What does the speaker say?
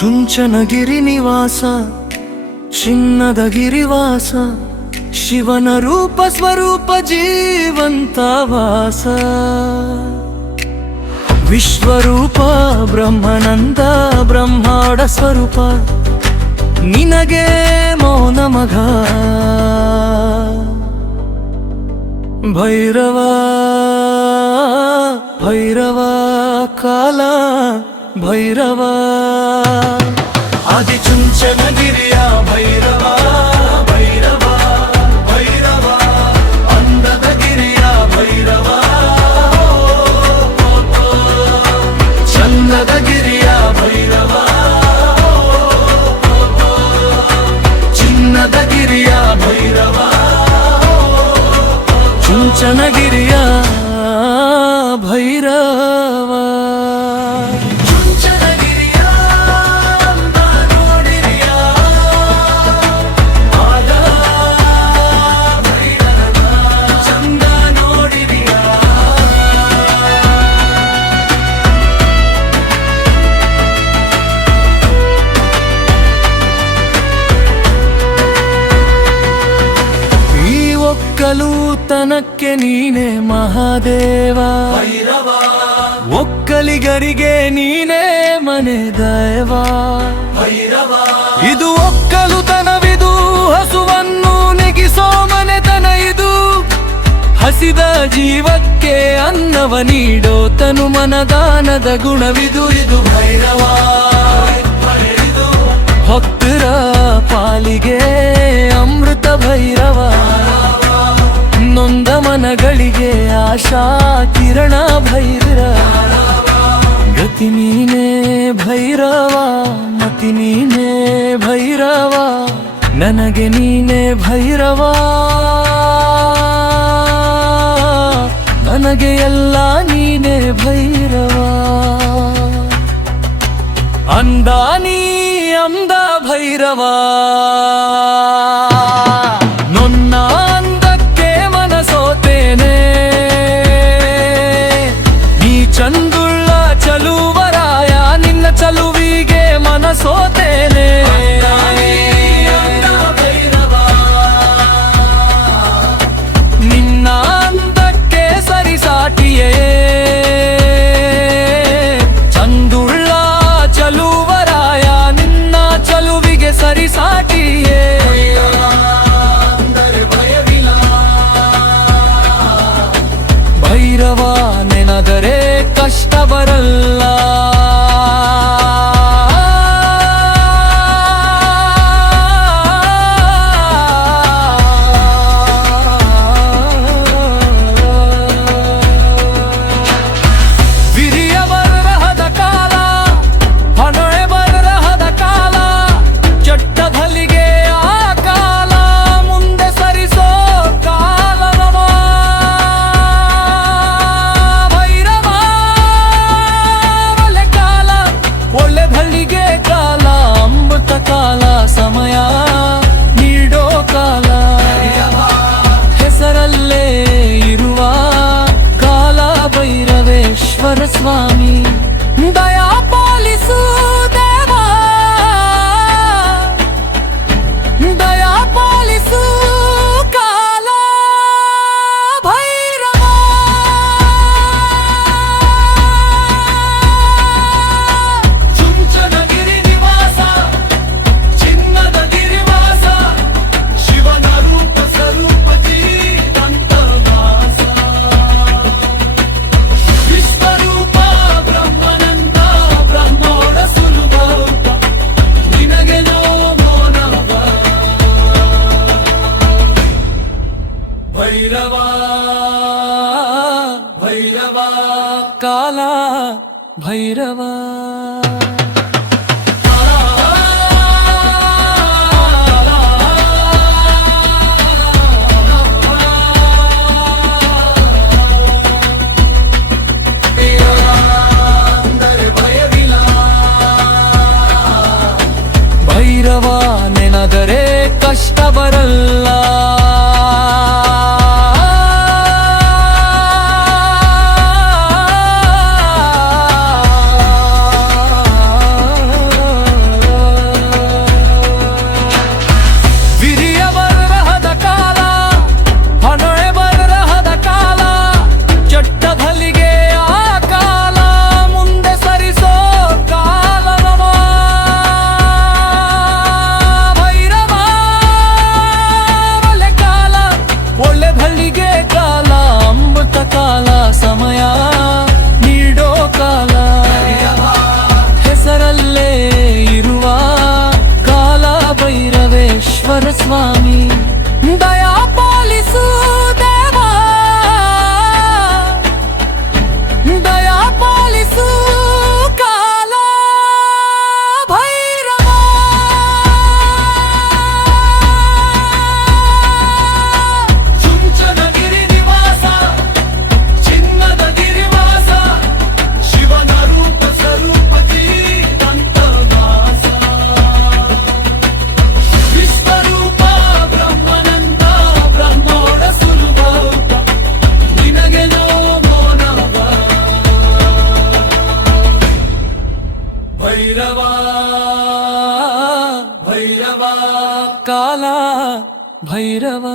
ಚುಂಚನಗಿರಿ ನಿವಾಸ ಚಿನ್ನದ ಗಿರಿವಾಸ ಶಿವನ ರೂಪ ಸ್ವರೂಪ ಜೀವಂತ ವಾಸ ವಿಶ್ವರೂಪ ಬ್ರಹ್ಮಾನಂದ ಬ್ರಹ್ಮಾಂಡ ಸ್ವರೂಪ ನಿನಗೆ ಮೌನ ಮಗ ಭೈರವ ಭೈರವ ಕಾಲ ಭೈರವ ಆದಿ ಚುಂಚನಗಿರಿಯ ಭೈರವ ಭೈರವ ಭೈರವ ಅಂದದ ಗಿರಿಯ ಭೈರವ ಚಂದದ ಗಿರಿಯ ಭೈರವ ಚಿನ್ನದ ಗಿರಿಯ ಭೈರವ ಚುಂಚನಗಿರಿಯ ಭೈರವ ಒಕ್ಕಲುತನಕ್ಕೆ ನೀನೆ ಮಹಾದೇವ ಭೈರವ ಒಕ್ಕಲಿಗರಿಗೆ ನೀನೇ ಮನೆ ದೈವ ಭೈರವ ಇದು ಒಕ್ಕಲುತನವಿದು ಹಸುವನ್ನು ನೆಗಿಸೋ ಮನೆತನ ಇದು ಹಸಿದ ಜೀವಕ್ಕೆ ಅನ್ನವ ನೀಡೋ ತನು ಮನದಾನದ ಗುಣವಿದು ಇದು ಭೈರವ ಭಕ್ತರ ಪಾಲಿಗೆ ಅಮೃತ ಭೈರವ ನೊಂದ ಮನಗಳಿಗೆ ಆಶಾ ಕಿರಣ ಭೈರವ ಗತಿ ನೀನೇ ಭೈರವ ಮತಿ ನೀನೇ ಭೈರವ ನನಗೆ ನೀನೇ ಭೈರವ ನನಗೆ ಎಲ್ಲ ನೀನೇ ಭೈರವ ಅಂದ ನೀ ಅಂದ ಭೈರವ ನೊನ್ನ ಅಂದಕ್ಕೆ ಮನಸೋತೇನೆ ನೀ ಚಂದುಳ್ಳ ಚಲುವರಾಯ ನಿನ್ನ ಚಲುವಿಗೆ ಮನಸೋತೇನೆ ನಿನ್ನ ಅಂದಕ್ಕೆ ಸರಿಸಾಟಿಯೇ ಚಂದುಳ್ಳ ಚಲುವರಾಯ ನಿನ್ನ ಚಲುವಿಗೆ ಸರಿಸಾಟಿಯೇ ಭೈರವ ನೆನೆದರೆ ಕಷ್ಟ ಬರಲ್ಲ ವಿರಿಯ ಬರಹದ ಕಾಲ ಹಣೆ ಬರಹದ ಕಾಲ ಚಟ್ಟ ಭಲಿಗೆ ಆ ಕಾಲ ಮುಂದೆ ಸರಿಸೋ ಕಾಲ ನಮ ಭೈರವ ಒಳ್ಳೆ ಕಾಲ ಒಳ್ಳೆ ಭಲಿಗೆ ಕಾಲ ಅಮೃತ ಕಾಲ ಸಮಯ ನೀಡೋ ಕಾಲ ಹೆಸರಲ್ಲೇ ಇರುವ ಕಾಲ ಭೈರವೇಶ್ವರ ಸ್ವಾಮಿ ದಯಾ ಪಾಲಿಸು ದೇವ ದಯಾ ಪಾಲಿಸು ಕಾಲ ಭೈರವ ಚುಂಚನಗಿರಿ ನಿವಾಸ ಚಿನ್ನದ ಗಿರಿವಾಸ ಶಿವನ ರೂಪ ಸ್ವರೂಪ ಜೀವಂತ ವಾಸ ವಿಶ್ವರೂಪ ಬ್ರಹ್ಮಾನಂದ ಬ್ರಹ್ಮಾಂಡ ಸ್ವರೂಪ ನಿನಗೆ ಮೌನವ ಭೈರವ ಭೈರವ ಕಾಲ ಭೈರವ ಭೈರವ ನೆನೆದರೆ ಕಷ್ಟ ಬರಲ್ಲ ಭೈರವ